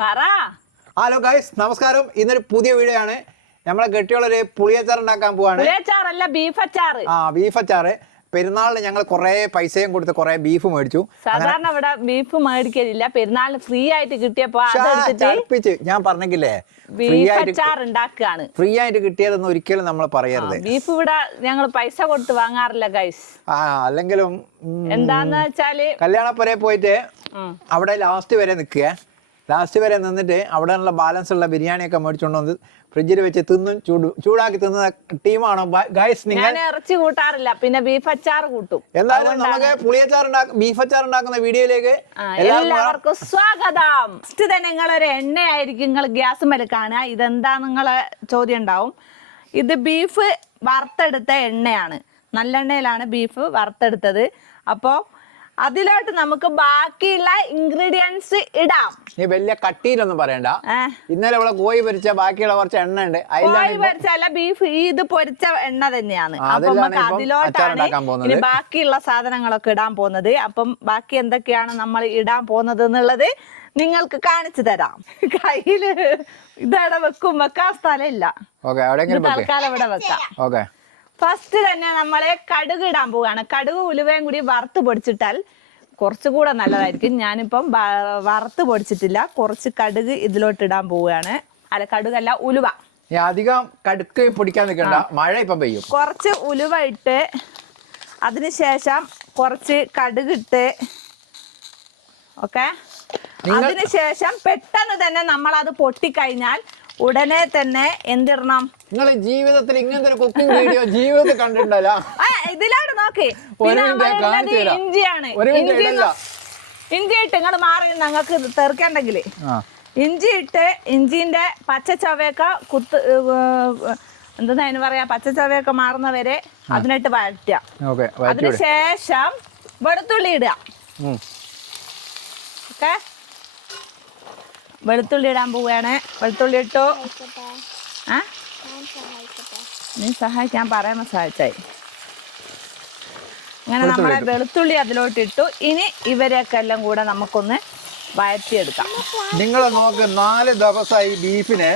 Hello guys, നമസ്കാരം. ഇന്നൊരു പുതിയ വീഡിയോ ആണ്. നമ്മളെ കെട്ടിയുള്ളൊരു പുളിയച്ചാർ ഉണ്ടാക്കാൻ പോവാണ്. ബീഫ് അച്ചാറ്. പെരുന്നാളിന് ഞങ്ങൾ കുറെ പൈസയും കൊടുത്ത് കുറെ ബീഫ് മേടിച്ചു. സാധാരണ ഇവിടെ ബീഫ് മേടിക്കലില്ല, പെരുന്നാളിന് ഫ്രീ ആയിട്ട് കിട്ടിയപ്പോ ഞാൻ പറഞ്ഞില്ലേ, ഫ്രീ ആയിട്ട് കിട്ടിയതെന്ന് ഒരിക്കലും നമ്മൾ പറയരുത്. ബീഫ് ഇവിടെ ഞങ്ങൾ പൈസ കൊടുത്ത് വാങ്ങാറില്ല ഗൈസ്. അല്ലെങ്കിലും എന്താന്ന് വെച്ചാല് കല്യാണപ്പുരേ പോയിട്ട് അവിടെ ലാസ്റ്റ് വരെ നിന്നിട്ട് അവിടെയുള്ള ബാലൻസ് ഉള്ള ബിരിയാണിയൊക്കെ മേടിച്ചോണ്ട് വന്ന് ഫ്രിഡ്ജിൽ വെച്ച് ചൂടാക്കി തിന്നുന്ന ടീമാണോ ഗൈസ് നിങ്ങൾ? ഇറച്ചി കൂട്ടാറില്ല, പിന്നെ ബീഫ് അച്ചാർ കൂട്ടും. എന്തായാലും നമുക്ക് ബീഫ് അച്ചാർ ഉണ്ടാക്കുന്ന വീഡിയോയിലേക്ക് എല്ലാവർക്കും സ്വാഗതം. ഫസ്റ്റ് തന്നെ നിങ്ങളൊരു എണ്ണയായിരിക്കും നിങ്ങൾ ഗ്യാസ് മേലെ കാണുക. ഇതെന്താ നിങ്ങളെ ചോദ്യം ഉണ്ടാവും. ഇത് ബീഫ് വറുത്തെടുത്ത എണ്ണയാണ്, നല്ലെണ്ണയിലാണ് ബീഫ് വറുത്തെടുത്തത്. അപ്പോൾ അതിലോട്ട് നമുക്ക് ബാക്കിയുള്ള ഇൻഗ്രീഡിയൻസ് ഇടാം. നീ വലിയ കട്ടിയിലൊന്നും പറയണ്ട. ഇന്നലെ ഇവിടെ കോഴി പൊരിച്ച ബാക്കിയുള്ള കുറച്ച് എണ്ണ ഉണ്ട്. കോഴി പൊരിച്ചല്ല, ബീഫ് ഇത് പൊരിച്ച എണ്ണ തന്നെയാണ്. അപ്പൊ നമുക്ക് അതിലോട്ടാണ് ഇനി ബാക്കിയുള്ള സാധനങ്ങളൊക്കെ ഇടാൻ പോകുന്നത്. അപ്പം ബാക്കി എന്തൊക്കെയാണ് നമ്മൾ ഇടാൻ പോകുന്നത് എന്നുള്ളത് നിങ്ങൾക്ക് കാണിച്ചു തരാം. കയ്യില് ഇതവിടെ വെക്കാൻ സ്ഥലമില്ല, തൽക്കാലം ഇവിടെ വെക്കാം. ഫസ്റ്റ് തന്നെ നമ്മളെ കടുക് ഇടാൻ പോവുകയാണ്. കടുക് ഉലുവയും കൂടി വറുത്ത് പൊടിച്ചിട്ടാൽ കുറച്ചുകൂടെ നല്ലതായിരിക്കും. ഞാനിപ്പം വറുത്ത് പൊടിച്ചിട്ടില്ല, കുറച്ച് കടുക് ഇതിലോട്ട് ഇടാൻ പോവുകയാണ്. അല്ല, കടുകല്ല, ഉലുവ. അധികം കടുക് പൊടിക്കാൻ നിൽക്കണ്ട, മഴ ഇപ്പം പെയ്യും. കുറച്ച് ഉലുവ ഇട്ട് അതിനുശേഷം കുറച്ച് കടുക് ഇട്ട്, ഓക്കെ. അതിനുശേഷം പെട്ടെന്ന് തന്നെ നമ്മൾ അത് പൊട്ടിക്കഴിഞ്ഞാൽ ഉടനെ തന്നെ എന്തിടണം? നിങ്ങൾ ജീവിതത്തിൽ ഇങ്ങനത്തെ ഒരു കുക്കിംഗ് വീഡിയോ ജീവിതത്തിൽ കണ്ടിട്ടുണ്ടല്ലോ. ഇതിലാണ് നോക്കി. ഇഞ്ചിയാണ്. ഇഞ്ചി ഇട്ട് ഇങ്ങോട്ട് മാറി ഞങ്ങൾക്ക് തെറുക്കണ്ടെങ്കില് ഇഞ്ചി ഇട്ട് ഇഞ്ചിന്റെ പച്ച ചവയൊക്കെ എന്താ അതിന് പറയാ, പച്ച ചവയൊക്കെ മാറുന്നവരെ അതിനിട്ട് വഴറ്റുക. അതിനുശേഷം വെളുത്തുള്ളി ഇടുക. ഓക്കെ, വെളുത്തുള്ളി ഇടാൻ പോവുകയാണ്. വെളുത്തുള്ളി ഇട്ടു. നീ സഹായിക്കാൻ പറയാൻ സഹായിച്ചായി. അങ്ങനെ നമ്മളെ വെളുത്തുള്ളി അതിലോട്ട് ഇട്ടു. ഇനി ഇവരെയൊക്കെ എല്ലാം കൂടെ നമുക്കൊന്ന് വഴറ്റിയെടുക്കാം. നിങ്ങൾ നോക്ക്, 4 ദിവസമായി ബീഫിനെ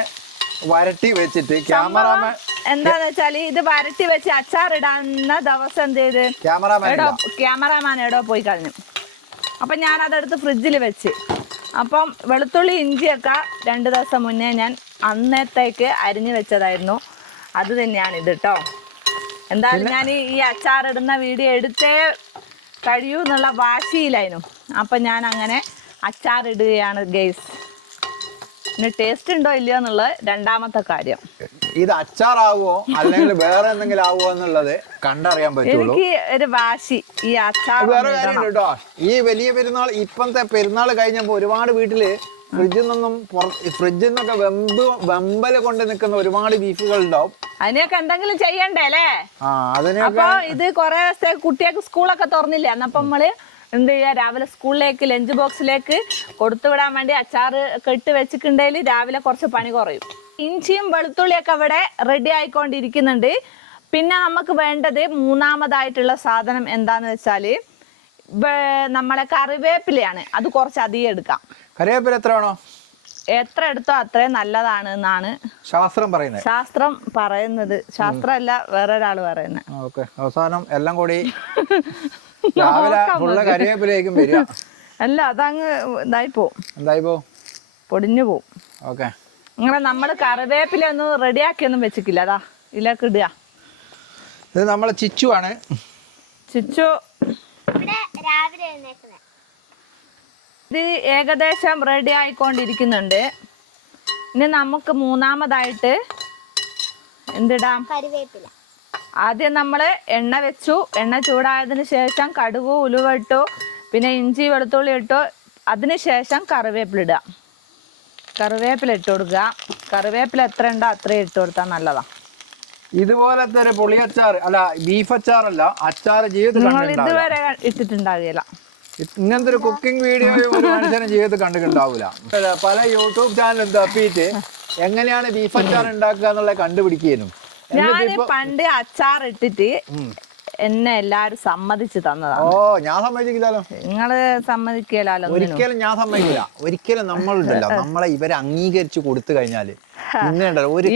വരട്ടി വെച്ചിട്ട്. ക്യാമറാമാൻ എന്താന്ന് വെച്ചാല് ഇത് വരട്ടി വെച്ച് അച്ചാറിടാവുന്ന ദിവസം എന്ത് ചെയ്ത് ക്യാമറാമാൻ എടോ പോയി കഴിഞ്ഞു. അപ്പം ഞാൻ അതെടുത്ത് ഫ്രിഡ്ജിൽ വെച്ച്. അപ്പം വെളുത്തുള്ളി ഇഞ്ചിയൊക്കെ 2 ദിവസം മുന്നേ ഞാൻ അന്നത്തേക്ക് അരിഞ്ഞു വെച്ചതായിരുന്നു. അത് തന്നെയാണ് ഇത് കേട്ടോ. എന്തായാലും ഞാൻ ഈ അച്ചാറിടുന്ന വീഡിയോ എടുത്തേ കഴിയൂ എന്നുള്ള വാശിയിലായിരുന്നു. അപ്പം ഞാൻ അങ്ങനെ അച്ചാറിടുകയാണ് ഗൈസ്. പിന്നെ ടേസ്റ്റ് ഉണ്ടോ ഇല്ലയോ എന്നുള്ളത് രണ്ടാമത്തെ കാര്യം. ഇത് അച്ചാറാവോ അല്ലെങ്കിൽ വേറെ എന്തെങ്കിലും ആവോ എന്നുള്ളത് കണ്ടറിയാൻ പറ്റുള്ളൂ. എനിക്ക് ഒരു വാശി ഈ അച്ചാർ. വേറെ കാര്യം കേട്ടോ, ഈ വലിയ പെരുന്നാൾ, ഇപ്പത്തെ പെരുന്നാൾ കഴിഞ്ഞപ്പോ ഒരുപാട് വീട്ടില് ഫ്രിഡ്ജിൽ നിന്നൊക്കെ വെമ്പല് കൊണ്ട് നിൽക്കുന്ന ഒരുപാട് ബീഫുകൾ ഉണ്ടാവും. അതിനെയൊക്കെ എന്തെങ്കിലും ചെയ്യണ്ടേ അല്ലേ? അപ്പൊ ഇത് കുറെ ദിവസത്തെ കുട്ടികൾക്ക് സ്കൂളൊക്കെ തുറന്നില്ല. എന്നപ്പോ നമ്മള് എന്ത് ചെയ്യാ, രാവിലെ സ്കൂളിലേക്ക് ലഞ്ച് ബോക്സിലേക്ക് കൊടുത്തുവിടാൻ വേണ്ടി അച്ചാറ് കെട്ട് വെച്ചിട്ടുണ്ടെങ്കിൽ രാവിലെ കുറച്ച് പണി കുറയും. ഇഞ്ചിയും വെളുത്തുള്ളിയൊക്കെ ഇവിടെ റെഡി ആയിക്കൊണ്ടിരിക്കുന്നുണ്ട്. പിന്നെ നമുക്ക് വേണ്ടത് മൂന്നാമതായിട്ടുള്ള സാധനം എന്താന്ന് വെച്ചാല് നമ്മളെ കറിവേപ്പിലയാണ്. അത് കുറച്ച് അധികം എടുക്കാം. കറിവേപ്പില എത്ര വേണോ? എത്ര എടുത്തോ അത്രയും നല്ലതാണ് എന്നാണ് ശാസ്ത്രം പറയുന്നത്. ശാസ്ത്രമല്ല, വേറെ ഒരാള് പറയുന്നത്. അവസാനം എല്ലാം കൂടി കറിവേപ്പിലേക്കും വരിക. അല്ല, അതങ്ങ് ഇതായിപ്പോ പൊടിഞ്ഞു പോവും. ഓക്കെ, അങ്ങനെ നമ്മള് കറിവേപ്പില ഒന്നും റെഡിയാക്കിയൊന്നും വെച്ചിട്ടില്ല. അതാ ഇതിലേക്ക് ഇടുക. ഇത് നമ്മളെ ചിച്ചു ആണ്. ചിച്ചു ഇത് ഏകദേശം റെഡി ആയിക്കൊണ്ടിരിക്കുന്നുണ്ട്. ഇനി നമുക്ക് മൂന്നാമതായിട്ട് എന്തിടാം? കറിവേപ്പില. ആദ്യം നമ്മൾ എണ്ണ വെച്ചു. എണ്ണ ചൂടായതിന് ശേഷം കടുക് ഉലുവ ഇട്ടു, പിന്നെ ഇഞ്ചി വെളുത്തുള്ളി ഇട്ടു. അതിനുശേഷം കറിവേപ്പില ഇടുക. കറിവേപ്പില ഇട്ട് കൊടുക്കുക. കറിവേപ്പില എത്ര ഉണ്ടോ അത്രയും ഇട്ട് കൊടുത്താൽ നല്ലതാ. ഇതുപോലത്തെ ഒരു പുളിയച്ചാർ അല്ല, ബീഫ് അച്ചാറല്ല, അച്ചാർ ജീവിതത്തിൽ ഇതുവരെ ഇട്ടിട്ടുണ്ടാകില്ല. ഇങ്ങനത്തെ ഒരു കുക്കിംഗ് വീഡിയോ ഒരു മനുഷ്യനെ ജീവിതത്തിൽ കണ്ടിട്ടുണ്ടാവൂല. പല യൂട്യൂബ് ചാനലും തപ്പിയിട്ട് എങ്ങനെയാണ് ബീഫ് അച്ചാർ ഉണ്ടാക്കുക എന്നുള്ളത് കണ്ടുപിടിക്കാനും. ഞാൻ പണ്ട് അച്ചാർ ഇട്ടിട്ട് എന്നെ എല്ലാരും സമ്മതിച്ചു തന്നതാണ്. ഓ ഞാൻ സമ്മതിക്കില്ലല്ലോ. നിങ്ങള് സമ്മതിക്കലോ? ഒരിക്കലും ഞാൻ സമ്മതിക്കില്ല. ഒരിക്കലും നമ്മളുണ്ടല്ലോ, നമ്മളെ ഇവരെ അംഗീകരിച്ചു കൊടുത്തു കഴിഞ്ഞാല് പിന്നെ ഉണ്ടല്ലോ ഒരു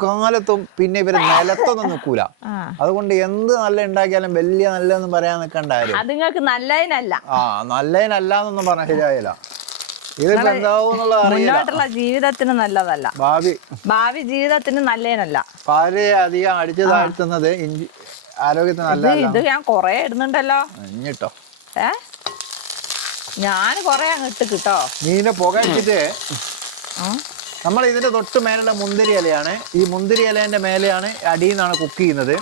കാലത്തും പിന്നെ ഇവര് നിലത്തൊന്നും നിൽക്കൂല. അതുകൊണ്ട് എന്ത് നല്ല ഉണ്ടാക്കിയാലും വലിയ നല്ലതെന്ന് പറയാൻ നിൽക്കണ്ടായിരുന്നു. അത് നിങ്ങൾക്ക് നല്ലതിനല്ല. നല്ലതിനല്ലാന്നൊന്നും പറഞ്ഞാൽ ശരിയായില്ല. ഇതിപ്പോ എന്താവുന്നുള്ളത് മുന്നോട്ടുള്ള ജീവിതത്തിന് നല്ലതല്ല. ഭാവി ജീവിതത്തിന് നല്ലതിനല്ല. പാല് അധികം അടിച്ചു താഴ്ത്തുന്നത് ആരോഗ്യത്തിന് നല്ല. ഇത് ഞാൻ കൊറേ ഇടുന്നുണ്ടല്ലോ. ഇഞ്ഞിട്ടോ ഞാൻ കൊറേ അങ്ങ് കിട്ടോ. മീനെ പുക അടിച്ചിട്ട് നമ്മൾ ഇതിന്റെ തൊട്ട് മേലുള്ള മുന്തിരി ഇലയാണ്. ഈ മുന്തിരി ഇലേന്റെ മേലെയാണ് അടിയിൽ നിന്നാണ് കുക്ക് ചെയ്യുന്നത്.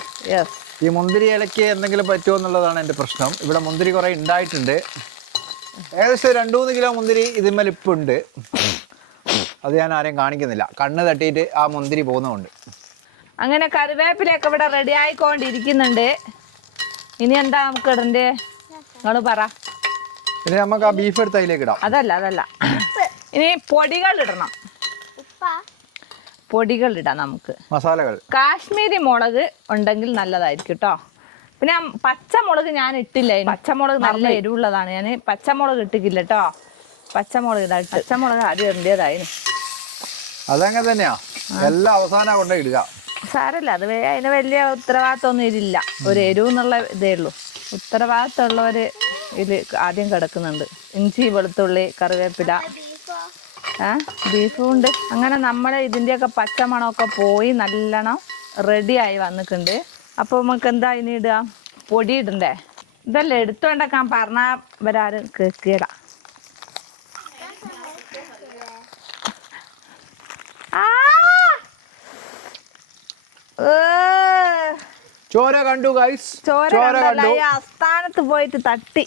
ഈ മുന്തിരി ഇലയ്ക്ക് എന്തെങ്കിലും പറ്റുമോ എന്നുള്ളതാണ് എൻ്റെ പ്രശ്നം. ഇവിടെ മുന്തിരി കുറെ ഉണ്ടായിട്ടുണ്ട്. ഏകദേശം 2-3 കിലോ മുന്തിരി ഇതിന്മേൽ ഇപ്പം ഉണ്ട്. അത് ഞാൻ ആരെയും കാണിക്കുന്നില്ല, കണ്ണ് തട്ടിയിട്ട് ആ മുന്തിരി പോകുന്നതുകൊണ്ട്. അങ്ങനെ കറിവേപ്പിലൊക്കെ ഇവിടെ റെഡി ആയിക്കൊണ്ടിരിക്കുന്നുണ്ട്. ഇനി എന്താ നമുക്ക് ഇടണ്ടേ? നിങ്ങൾ പറ. ഇനി നമുക്ക് ആ ബീഫ് എടുത്ത് അതിലേക്ക് ഇടാം. അതല്ല ഇനി പൊടികൾ ഇടണം. പൊടികൾ ഇടാം നമുക്ക്. മസാലകൾ കാശ്മീരി മുളക് ഉണ്ടെങ്കിൽ നല്ലതായിരിക്കും കേട്ടോ. പിന്നെ പച്ചമുളക് ഞാൻ ഇട്ടില്ല. പച്ചമുളക് നല്ല എരിവുള്ളതാണ്. ഞാൻ പച്ചമുളക് ഇട്ടിക്കില്ല കേട്ടോ. പച്ചമുളക് ഇടാ. പച്ചമുളക് ആദ്യം ഇടേണ്ടതായിരുന്നു. അതങ്ങനെ തന്നെയാ, എല്ലാം അവസാനം കൊണ്ട് ഇടുക. സാരല്ല, അത് അതിന് വലിയ ഉത്തരവാദിത്തമൊന്നും ഇതില്ല. ഒരു എരിവ് എന്നുള്ള ഇതേ ഉള്ളൂ. ഉത്തരവാദിത്തമുള്ളവര് ഇതിൽ ആദ്യം കിടക്കുന്നുണ്ട്. ഇഞ്ചി, വെളുത്തുള്ളി, കറിവേപ്പില, ബീഫും ഉണ്ട്. അങ്ങനെ നമ്മൾ ഇതിൻ്റെയൊക്കെ പച്ചമണമൊക്കെ പോയി നല്ലോണം റെഡിയായി വന്നിട്ടുണ്ട്. അപ്പോൾ നമുക്ക് എന്താ ഇനി ഇടുക? പൊടി ഇടണ്ടേ? ഇതെല്ലാം എടുത്തോണ്ടൊക്കെ പറഞ്ഞാൽ ഇവരാരും കേൾക്കില്ല. ചോര കണ്ടു ഗൈസ്, ചോര കണ്ടു. ആസ്ഥാനത്ത് പോയിട്ട് തട്ടി.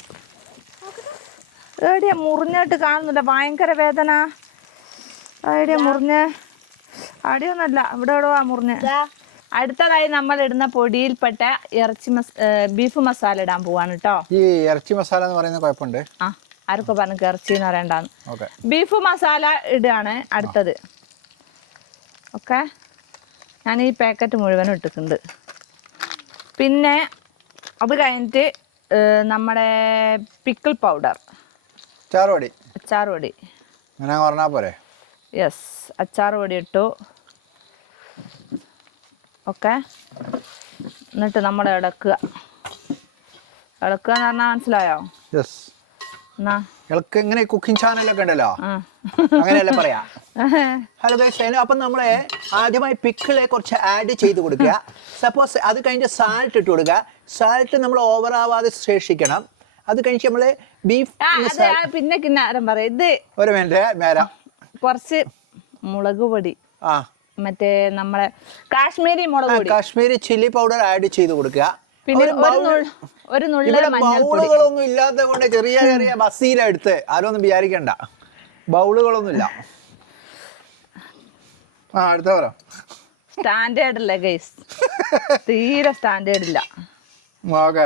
എവിടെയാ മുറിഞ്ഞിട്ട് കാണുന്നില്ല. ഭയങ്കര വേദന. എവിടെയാ മുറിഞ്ഞ്? അടിയൊന്നല്ല, ഇവിടെ എവിടെയാ മുറിഞ്ഞ്. അടുത്തതായി നമ്മൾ ഇടുന്ന പൊടിയിൽപ്പെട്ട ബീഫ് മസാല ഇടാൻ പോവാണ് കേട്ടോ. ഈ ഇറച്ചി മസാല എന്ന് പറയുന്ന കുഴപ്പമുണ്ട്. ആരൊക്കെ പറഞ്ഞു ഇറച്ചി എന്ന് പറയണ്ടാന്ന്. ബീഫ് മസാല ഇടുകയാണ് അടുത്തത്. ഓക്കെ, ഞാൻ ഈ പാക്കറ്റ് മുഴുവനും ഇട്ടിട്ടുണ്ട്. പിന്നെ അത് കഴിഞ്ഞിട്ട് നമ്മുടെ പിക്കിൾ പൗഡർ, അച്ചാർ പൊടി. യെസ്, അച്ചാർ പൊടി ഇട്ടു. ഓക്കെ, എന്നിട്ട് നമ്മൾ ഇളക്കുക. ഇളക്കുക എന്ന് പറഞ്ഞാൽ മനസ്സിലായോ? ഇങ്ങനെ കുക്കിംഗ് ചാനലൊക്കെ ഉണ്ടല്ലോ, അങ്ങനെയല്ലേ പറയാ. ഹലോ ഗൈസ്, അപ്പം നമ്മളെ ആദ്യമായി പിക്കിളെ കുറച്ച് ആഡ് ചെയ്ത് കൊടുക്കുക. സപ്പോസ് അത് കഴിഞ്ഞ് സാൾട്ട് ഇട്ട് കൊടുക്കുക. സാൾട്ട് നമ്മൾ ഓവർ ആവാതെ ശേഷിക്കണം. അത് കഴിഞ്ഞ് നമ്മള് ബീഫ് പിന്നെ കിന്നാരം പറയാം. ഇത് ഒരു മിനിറ്റ്, കുറച്ച് മുളക് പൊടി, മറ്റേ നമ്മളെ കാശ്മീരി മുളക് പൊടി, കാശ്മീരി ചില്ലി പൗഡർ ആഡ് ചെയ്ത് കൊടുക്കുക. പിന്നെ ഒരു നുള്ളി ബൗളുകളൊന്നും ഇല്ലാത്ത കൊണ്ട് ചെറിയ ചെറിയ ബസ്സിയിലെടുത്ത് ആരൊന്നും വിചാരിക്കണ്ട. ബൗളുകളൊന്നും ഇല്ല. അടുത്ത പറ. സ്റ്റാൻഡേർഡ് അല്ലേ ഗൈസ്, തീരെ സ്റ്റാൻഡേർഡ് ഇല്ല. ഓക്കെ,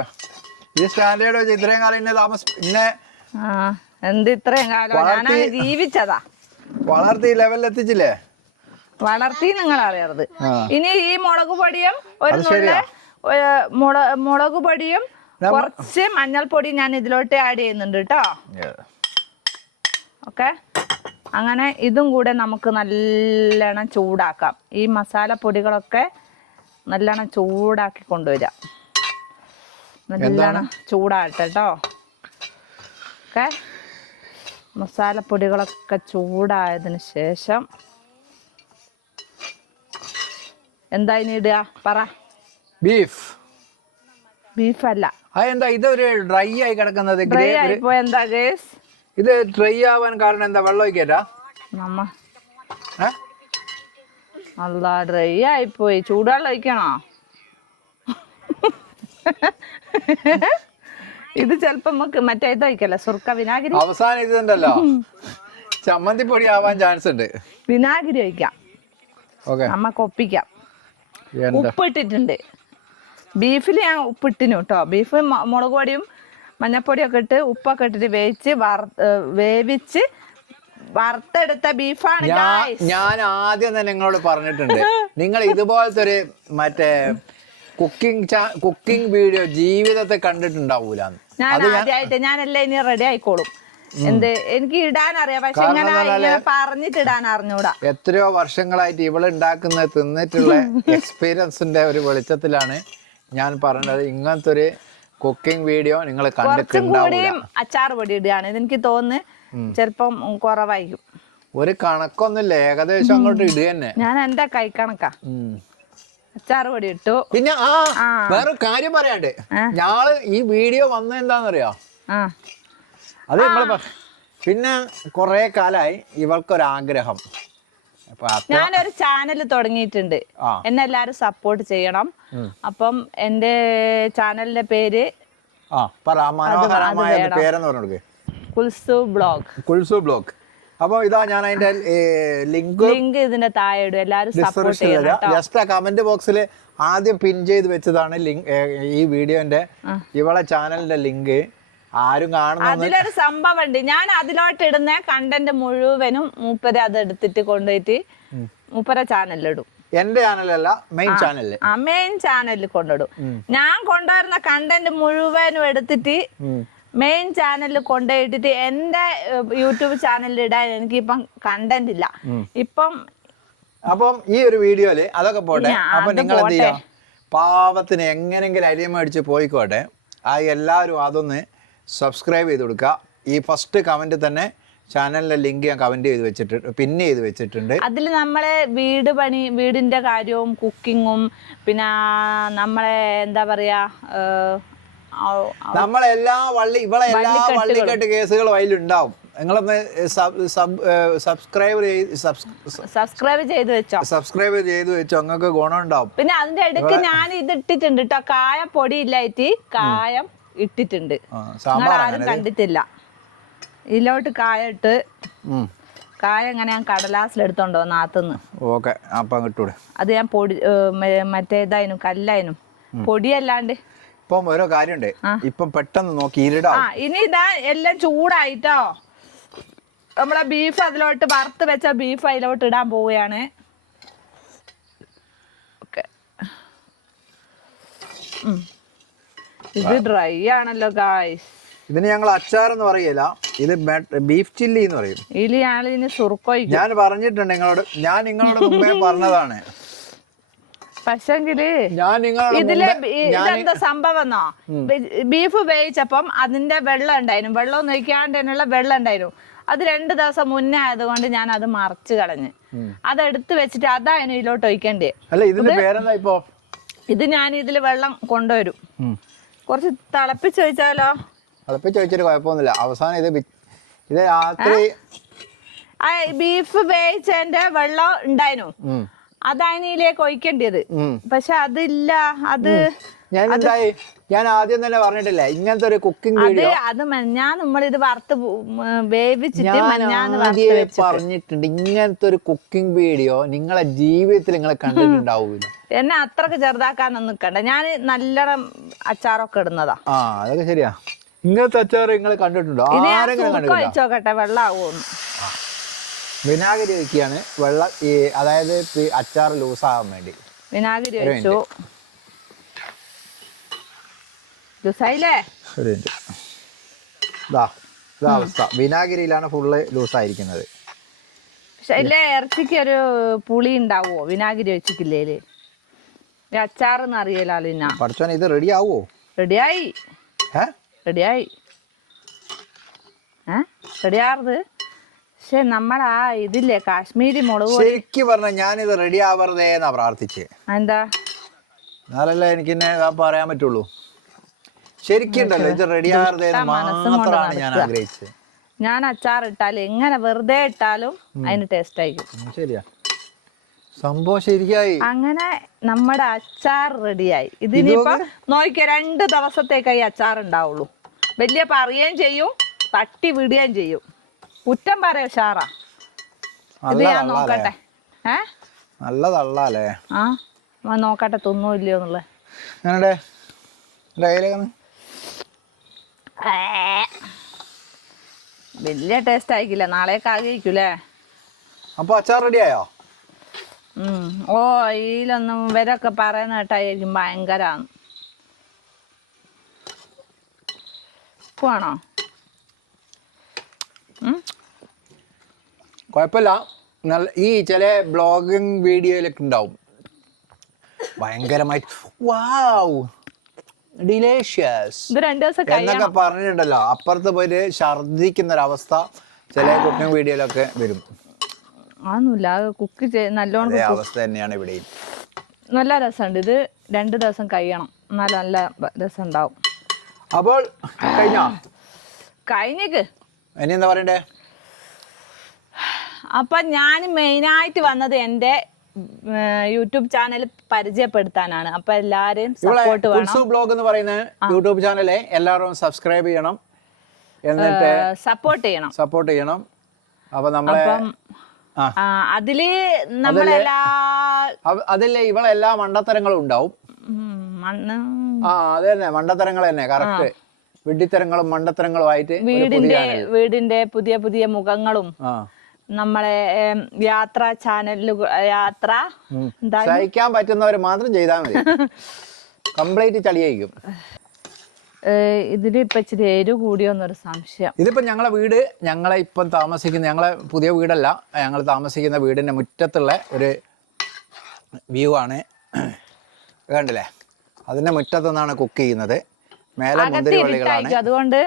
ഈ സ്റ്റാൻഡേർഡ് വെച്ച് ഇത്രയും കാലം ഇന്നെ എന്ത് ഇത്രയും കാലം ഞാനങ്ങനെ ജീവിച്ചതാ. വളർത്തി ലെവലിൽ എത്തിച്ചില്ലേ? വളർത്തി നിങ്ങൾ അറിയരുത്. ഇനി ഈ മുളക് പൊടിയും മുളക് പൊടിയും കുറച്ച് മഞ്ഞൾപ്പൊടി ഞാൻ ഇതിലോട്ട് ആഡ് ചെയ്യുന്നുണ്ട് കേട്ടോ. ഓക്കെ, അങ്ങനെ ഇതും കൂടെ നമുക്ക് നല്ലോണം ചൂടാക്കാം. ഈ മസാലപ്പൊടികളൊക്കെ നല്ലോണം ചൂടാക്കി കൊണ്ടുവരാം. നല്ലോണം ചൂടാകട്ടെ കേട്ടോ. ഓക്കെ, മസാലപ്പൊടികളൊക്കെ ചൂടായതിന് ശേഷം എന്താ ഇനി ഇടുക? പറ. ബീഫല്ല. അതെന്താ ഇതൊരു ഡ്രൈ ആയി കിടക്കുന്നത്? ഡ്രൈ ആയിപ്പോ എന്താ ഗേസ്? ഇത് ഡ്രൈ ആവാൻ കാരണം എന്താ? വെള്ളം ഒഴിക്കേറ്റാ? അല്ല, ഡ്രൈ ആയിപ്പോയി. ചൂടുവെള്ളം ഒഴിക്കണോ? ഇത് ചെലപ്പോ നമുക്ക് മറ്റേ ഇത് ഒഴിക്കല്ലേ, സുർക്ക, വിനാഗിരി. അവസാനം ഇതുണ്ടല്ലോ, ചമ്മന്തി പൊടി ആവാൻ ചാൻസ് ഉണ്ട്. വിനാഗിരി ഒഴിക്കാം, നമുക്ക് ഒപ്പിക്കാം. ഉപ്പിട്ടിട്ടുണ്ട് ബീഫിൽ. ഞാൻ ഉപ്പിട്ടിനു കേട്ടോ. ബീഫ് മുളക് പൊടിയും മഞ്ഞപ്പൊടിയൊക്കെ ഇട്ട് ഉപ്പൊക്കെ ഇട്ടിട്ട് വേവിച്ച് വറുത്തെടുത്ത ബീഫാണ്. ഞാൻ ആദ്യം തന്നെ നിങ്ങളോട് പറഞ്ഞിട്ടുണ്ട്, നിങ്ങൾ ഇതുപോലത്തെ ഒരു മറ്റേ കുക്കിംഗ് വീഡിയോ ജീവിതത്തെ കണ്ടിട്ടുണ്ടാവൂല. ഞാൻ ആദ്യമായിട്ട് ഞാനെല്ലാം ഇനി റെഡി ആയിക്കോളും. എനിക്ക് ഇടാൻ അറിയാം, പക്ഷെ ഇങ്ങനെ പറഞ്ഞിട്ട് ഇടാൻ അറിഞ്ഞൂടാ. എത്രയോ വർഷങ്ങളായിട്ട് ഇവള് ഉണ്ടാക്കുന്ന തിന്നിട്ടുള്ള എക്സ്പീരിയൻസിന്റെ ഒരു വെളിച്ചത്തിലാണ് ഞാൻ പറഞ്ഞത് ഇങ്ങനത്തെ ഒരു കുക്കിംഗ് വീഡിയോ നിങ്ങൾ കണ്ടിട്ടുണ്ടാവില്ല. അച്ചാർ പൊടി ഇടുകയാണ് എനിക്ക് തോന്നുന്നു, ചിലപ്പം കുറവായിരിക്കും. ഒരു കണക്കൊന്നുമില്ല, ഏകദേശം അങ്ങോട്ട് ഇടുക തന്നെ. ഞാൻ എന്താ കൈക്കണക്കാ അച്ചാർ പൊടി ഇട്ടു. പിന്നെ വേറെ കാര്യം പറയാണ്ട്, ഞാള് ഈ വീഡിയോ വന്നത് എന്താന്നറിയോ, അത് നമ്മള് പിന്നെ കൊറേ കാലായി ഇവൾക്കൊരാഗ്രഹം. ഞാനൊരു ചാനൽ തുടങ്ങിയിട്ടുണ്ട്, എന്നെ എല്ലാരും സപ്പോർട്ട് ചെയ്യണം. അപ്പം എന്റെ ചാനലിന്റെ പേര് കുൽസു ബ്ലോഗ്. അപ്പൊ ഇതാ ഞാൻ അതിന്റെ ലിങ്ക് ഇതിന്റെ താഴെ ഇടും, എല്ലാരും സപ്പോർട്ട് ചെയ്യണം. ജസ്റ്റ് ആ കമന്റ് ബോക്സിൽ ആദ്യം പിൻ ചെയ്ത് വെച്ചതാണ് ലിങ്ക്, ഈ വീഡിയോന്റെ ഇവളെ ചാനലിന്റെ ലിങ്ക്. ആരും കാണുന്ന അതിലൊരു സംഭവം ഉണ്ട്, ഞാൻ അതിലോട്ട് ഇടുന്ന കണ്ടന്റ് മുഴുവനും മൂപ്പര് അത് എടുത്തിട്ട് കൊണ്ടുപോയിട്ട് മൂപ്പര ചാനലിലിടും. എന്റെ ചാനലല്ല, മെയിൻ ചാനലില്. മെയിൻ ചാനലിൽ കൊണ്ടിടും. ഞാൻ കൊണ്ടുവരുന്ന കണ്ടന്റ് മുഴുവനും എടുത്തിട്ട് മെയിൻ ചാനലിൽ കൊണ്ടുപോയിട്ടിട്ട് എന്റെ യൂട്യൂബ് ചാനലിൽ ഇടാൻ എനിക്കിപ്പം കണ്ടന്റ് ഇല്ല അപ്പം ഈ ഒരു വീഡിയോയില് അതൊക്കെ പോട്ടെ. അപ്പൊ നിങ്ങൾ എന്ത് ചെയ്യാം, പാവത്തിന് എങ്ങനെങ്കിലും അരിയ മേടിച്ച് പോയിക്കോട്ടെ, എല്ലാവരും അതൊന്ന് സബ്സ്ക്രൈബ് ചെയ്ത് കൊടുക്കുക. ഈ ഫസ്റ്റ് കമന്റ് തന്നെ ചാനലിലെ ലിങ്ക് ഞാൻ കമന്റ് ചെയ്ത് വെച്ചിട്ടുണ്ട്, പിന്നെ ചെയ്ത് വെച്ചിട്ടുണ്ട്. അതിൽ നമ്മളെ വീടിന്റെ കാര്യവും കുക്കിങ്ങും പിന്നെ നമ്മളെ എന്താ പറയാ നമ്മളെല്ലാ വള്ളിക്കെട്ട് കേസുകളും അതിലുണ്ടാവും. നിങ്ങളൊന്ന് സബ്സ്ക്രൈബ് ചെയ്ത് വെച്ചോ, നിങ്ങൾക്ക് ഗുണം ഉണ്ടാവും. പിന്നെ അതിന്റെ ഇടയ്ക്ക് ഞാൻ ഇത് ഇട്ടിട്ടുണ്ട് കേട്ടോ, കായം പൊടി ഇല്ലായിട്ട് കായം ഇട്ടിട്ടുണ്ട്, ആരും കണ്ടിട്ടില്ല. ഇതിലോട്ട് കായം ഇട്ട്, കായം ഇങ്ങനെ ഞാൻ കടലാസിലെടുത്തോണ്ടോ നാത്തുനിന്ന്. അത് ഞാൻ പൊടി മറ്റേതായാലും കല്ലായാലും പൊടിയല്ലാണ്ട്. ഇപ്പം ഓരോ കാര്യമുണ്ട്, ഇപ്പം പെട്ടെന്ന് നോക്കി ഇരുടാ. ഇനി ഇതാ എല്ലാം ചൂടായിട്ടോ, നമ്മളെ ബീഫ് അതിലോട്ട് വറുത്ത് വെച്ച ബീഫ് അതിലോട്ട് ഇടാൻ പോവുകയാണ്. ഇത് ഡ്രൈ ആണല്ലോ ഗായ്സ്. ഇതിന് ഞങ്ങൾ അച്ചാർ എന്ന് പറയില്ല, ഇത് ബീഫ് ചില്ലി എന്ന് പറയും. ഇതിന് സുർക്കോയി ഞാൻ പറഞ്ഞിട്ടുണ്ട് നിങ്ങളോട് മുമ്പേ പറഞ്ഞതാണ്. പക്ഷെങ്കില് ഇതെന്താ സംഭവം, ബീഫ് വേവിച്ചപ്പം അതിന്റെ വെള്ളം ഉണ്ടായിരുന്നു, വെള്ളം ഒഴിക്കാണ്ടതിനുള്ള വെള്ളം ഉണ്ടായിരുന്നു. അത് 2 ദിവസം മുന്നേ ആയതുകൊണ്ട് ഞാൻ അത് മറച്ചു കളഞ്ഞ് അതെടുത്ത് വെച്ചിട്ട് അതായിരുന്നു ഇതിലോട്ട് ഒഴിക്കേണ്ടേ. ഇത് ഞാൻ ഇതില് വെള്ളം കൊണ്ടുവരും, കുറച്ച് തിളപ്പിച്ച് ഒഴിച്ചാലോ. തിളപ്പിച്ചൊഴിച്ചിട്ട് കുഴപ്പമൊന്നുമില്ല. അവസാനം ഇത് രാത്രി ബീഫ് വേവിച്ചതിന്റെ വെള്ളം ഉണ്ടായിരുന്നു, അതായതിലേക്ക് ഒഴിക്കേണ്ടത്. പക്ഷെ അതില്ല. ഞാൻ ആദ്യം തന്നെ പറഞ്ഞിട്ടില്ലേ ഇങ്ങനത്തെ ഒരു കുക്കിംഗ് വീഡിയോ. നമ്മളിത് വറുത്ത് വേവിച്ചിട്ട് പറഞ്ഞിട്ടുണ്ട്, ഇങ്ങനത്തെ ഒരു കുക്കിംഗ് വീഡിയോ നിങ്ങളെ ജീവിതത്തിൽ നിങ്ങൾ കണ്ടിട്ടുണ്ടാവൂല. എന്നെ അത്രക്ക് ചെറുതാക്കാനൊന്നും നിൽക്കണ്ട, ഞാൻ നല്ലോണം അച്ചാറൊക്കെ ഇടുന്നതാ. അതൊക്കെ ശരിയാ. ഇങ്ങനത്തെ അച്ചാർ നിങ്ങൾ കണ്ടിട്ടുണ്ടോ? ഒഴിച്ചോക്കട്ടെ, വെള്ളമാകുമെന്ന്. വിനാഗിരി ഒഴിക്കുകയാണ്, വെള്ളം അതായത് അച്ചാർ ലൂസാകാൻ വേണ്ടി വിനാഗിരി ഒഴിച്ചു. അവസ്ഥ വിനാഗിരിയിലാണ് ഫുള്ള് ലൂസായിരിക്കുന്നത്. പക്ഷെ ഇല്ലേ ഇറച്ചിക്ക് ഒരു പുളി ഉണ്ടാവോ വിനാഗിരി ഒഴിച്ചിട്ടില്ലേല്? അച്ചാറെന്ന് അറിയില്ല. പഠിച്ചോനെ ഇത് റെഡി ആവോ? റെഡിയായി റെഡിയാറത്. പക്ഷെ നമ്മളാ ഇതില്ലേ കാശ്മീരി മുളക് പൊടി, ശരിക്കും പറഞ്ഞ ഞാനിത് റെഡി ആവരുതേ എന്നാ പ്രാർത്ഥിച്ചേ. എന്താ എന്നാലല്ലേ എനിക്ക് പറയാൻ പറ്റുള്ളൂ. ശരിക്കും ഉണ്ടല്ലോ ഇത് റെഡി ആവരുതേ മാത്രമാണ് ഞാൻ ആഗ്രഹിച്ചത്. ഞാൻ അച്ചാർ ഇട്ടാലും എങ്ങനെ വെറുതെ ഇട്ടാലും അതിന് ടേസ്റ്റ് ആയിരിക്കും. ശരിയാ, സംഭവം ശരിയായി. അങ്ങനെ നമ്മുടെ അച്ചാർ റെഡിയായി. ഇതിനിപ്പോ നോക്കിയ 2 ദിവസത്തേക്ക് ഈ അച്ചാർ ഉണ്ടാവുള്ളൂ. വലിയ പറയുകയും ചെയ്യും, തട്ടി വിടുകയും ചെയ്യും. കുറ്റം പറയാ ഉഷാറാ. ഇത് ഞാൻ നോക്കട്ടെ. നല്ലതല്ലേ? നോക്കട്ടെ തിന്നൂല്ലയോ എന്നുള്ളത്. വലിയ ടേസ്റ്റ് ആയിക്കില്ല, നാളേക്ക് ആകിരിക്കൂലേ. അപ്പൊ അച്ചാർ റെഡിയായോ? ഓ ഇതിലൊന്നും ഇവരൊക്കെ പറയുന്ന കേട്ടായിരിക്കും ഭയങ്കരാണ്. പോണോ? കുഴപ്പമില്ല. നല്ല ഈ ചില ബ്ലോഗിങ് വീഡിയോയിലൊക്കെ ഉണ്ടാവും ഭയങ്കരമായിട്ട് വാവ് ഡിലേഷ്യസ് ഇത് 2 ദിവസം എന്നൊക്കെ പറഞ്ഞിട്ടുണ്ടല്ലോ. അപ്പുറത്ത് പോയിട്ട് ഛർദിക്കുന്ന ഒരവസ്ഥ ചില കുക്കിംഗ് വീഡിയോയിലൊക്കെ വരും. ആന്നില്ല, കുക്ക് നല്ലോണം അവസ്ഥ തന്നെയാണ് ഇവിടെയും. നല്ല രസമുണ്ട്. ഇത് 2 ദിവസം കഴിയണം, എന്നാലും നല്ല രസം ഉണ്ടാവും. അപ്പോൾ കഴിഞ്ഞേക്ക് ഇനി എന്താ പറയണ്ടേ? അപ്പൊ ഞാൻ മെയിനായിട്ട് വന്നത് എൻ്റെ യൂട്യൂബ് ചാനൽ പരിചയപ്പെടുത്താനാണ്. അപ്പൊ എല്ലാരും സപ്പോർട്ട് വേണം. ബ്ലോഗ് എന്ന് പറയുന്ന യൂട്യൂബ് ചാനലെ എല്ലാവരും സബ്സ്ക്രൈബ് ചെയ്യണം, എന്നിട്ട് സപ്പോർട്ട് ചെയ്യണം. അപ്പൊ നമ്മളെ അതില് നമ്മളെല്ലാ ഇവളെല്ലാ മണ്ടത്തരങ്ങളും ഉണ്ടാവും. അത് തന്നെ മണ്ടത്തരങ്ങൾ തന്നെ, കറക്റ്റ്. വെഡിത്തരങ്ങളും മണ്ടത്തരങ്ങളും ആയിട്ട് വീടിന്റെ പുതിയ പുതിയ മുഖങ്ങളും നമ്മളെ യാത്രാ ചാനലുകൾ സഹിക്കാൻ പറ്റുന്നവർ മാത്രം ചെയ്താൽ മതി. കംപ്ലീറ്റ് ചളിയായിരിക്കും. ഇതില് ഇപ്പൊ ഇച്ചിരി എരു കൂടിയോന്നൊരു സംശയം. ഇതിപ്പോ ഞങ്ങളെ വീട്, ഞങ്ങളെ ഇപ്പം താമസിക്കുന്ന, ഞങ്ങളെ പുതിയ വീടല്ല, ഞങ്ങൾ താമസിക്കുന്ന വീടിന്റെ മുറ്റത്തുള്ള ഒരു വ്യൂ ആണ്. കണ്ടില്ലേ? അതിന്റെ മുറ്റത്തു നിന്നാണ് കുക്ക് ചെയ്യുന്നത്. മേലെ മുന്തിരിവള്ളികളാണ്. അതുകൊണ്ട്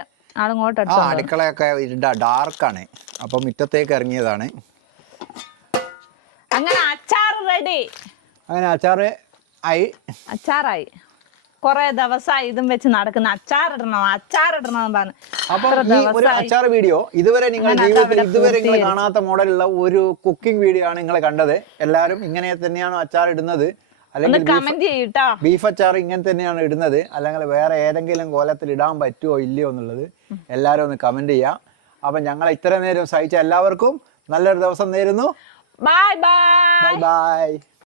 അടുക്കളയൊക്കെ ഡാർക്കാണ്. അപ്പൊ മുറ്റത്തേക്ക് ഇറങ്ങിയതാണ്. അങ്ങനെ അച്ചാർ റെഡി. അങ്ങനെ അച്ചാറായി. കൊറേ ദിവസമായി ഇതും വെച്ച് നടക്കുന്ന അച്ചാറിടണം പറഞ്ഞു. അപ്പൊ ഈ ഒരു അച്ചാർ വീഡിയോ ഇതുവരെ നിങ്ങൾ ജീവിതത്തിൽ ഇതുവരെ നിങ്ങൾ കാണാത്ത മോഡലുള്ള ഒരു കുക്കിംഗ് വീഡിയോ ആണ് നിങ്ങൾ കണ്ടത്. എല്ലാവരും ഇങ്ങനെ തന്നെയാണോ അച്ചാർ ഇടുന്നത്, അല്ലെങ്കിൽ ബീഫ് അച്ചാർ ഇങ്ങനെ തന്നെയാണ് ഇടുന്നത്, അല്ലെങ്കിൽ വേറെ ഏതെങ്കിലും കോലത്തിൽ ഇടാൻ പറ്റുമോ ഇല്ലയോ എന്നുള്ളത് എല്ലാവരും ഒന്ന് കമന്റ് ചെയ്യാം. അപ്പൊ ഞങ്ങൾ ഇത്ര നേരം സഹിച്ച എല്ലാവർക്കും നല്ലൊരു ദിവസം നേരുന്നു. Bye bye.